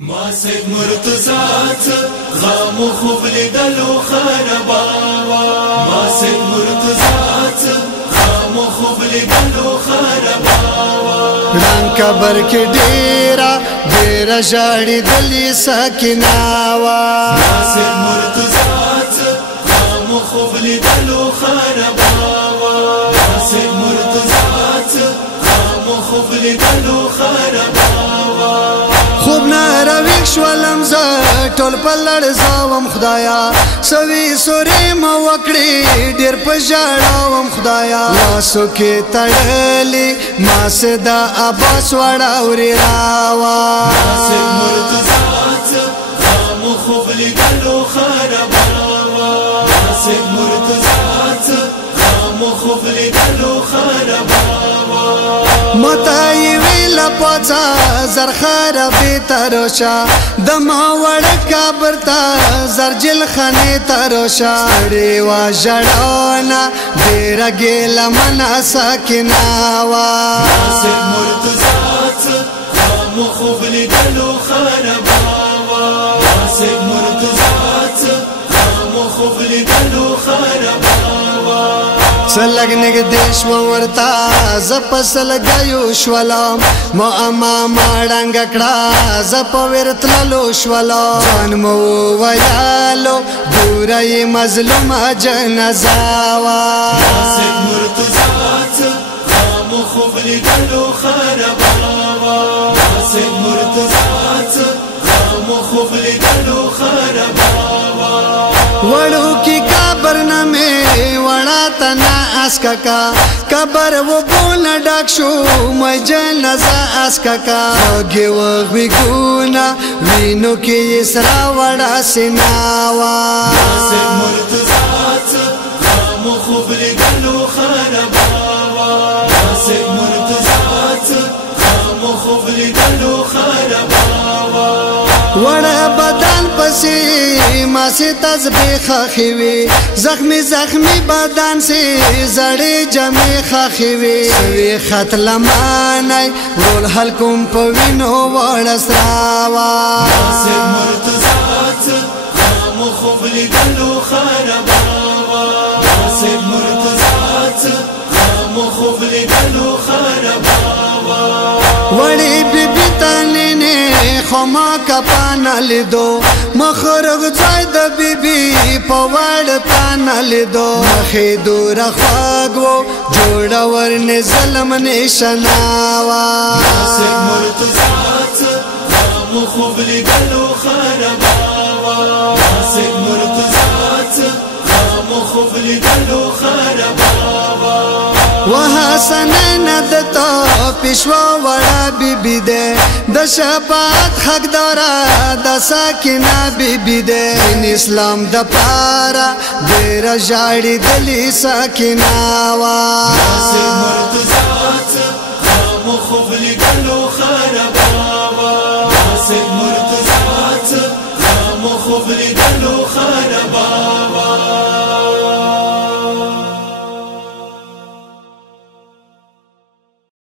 ما سید مرتضات غام خوب لیدلو خرباوا ما سید مرتضات غام خوب لیدلو خرباوا رنگ کبر کی ډیرا ژړی دلی سکیناوا ما سید مرتضات غام خوب لیدلو خرباوا ما سید مرتضات غام خوب لیدلو خرباوا خوب نارویک شولم ز ټول په لړزاوم خدایا سوي سورې مو وکړې ډېر په ژړاوم خدایا لاسو کې تړلې ما صدا عباس وړاوري راوا سید مرتضات غام خوب لیدلو خرباوا سید مرتضات غام خوب لیدلو خرباوا متای ویلا پڅا زر خرابې تروشا دما وړ کابر تا زرجل خانه تروشا ډېر وا ژړانا ډېر ګل منا سکیناوا سید مرتضات غام خوب لیدلو خرباوا سید مرتضات غام خوب لیدلو خرباوا سلګ نګ دیش ورتا زپ سلګیو شولم ما اما ماړنګ کړه زپ ورتللو شولم جان مو ویالو دورای مظلوم جنازاوا سید مرتضات غام خوب لیدلو خرباوا سید مرتضات غام خوب لیدلو خرباوا وړو کی کابر نمه وړا تنا اسکا کبر و بول ډاک شو مې جنازه اسکا اوګي وغوي ګونا وینو کې اسرا وړا سناوا سید مرتضات غام خوب لیدلو خرباوا سید مرتضات غام خوب لیدلو خرباوا وړا بدن پسې ما سي تسبیح خخوي زخمی بدن سے زړې جمع خخوي وی خط لمانای ول حلقم پوینو وړسراوا سید مرتضات غام خوب لیدلو خرباوا سید مرتضات غام خوب لیدلو خرباوا وړي بیبي تنه خما کپان لیدو مخرغ ځای د بیبي په وړ تان لیدو مخې دور خواګو جوړ ورن ظلم نشناوا سید مرتضات غام خوب لیدلو خرباوا سید مرتضات غام خوب لیدلو خرباوا وحسن ندتا پښوا وړا بیبي ده د شفاعت حق دارا د ساکینه بیبي ده ان اسلام د پارا ډېر ژړې دلی ساکینه وا سید مرتضات غام خوب لیدلو خرباوا سید مرتضات غام خوب لیدلو خرباوا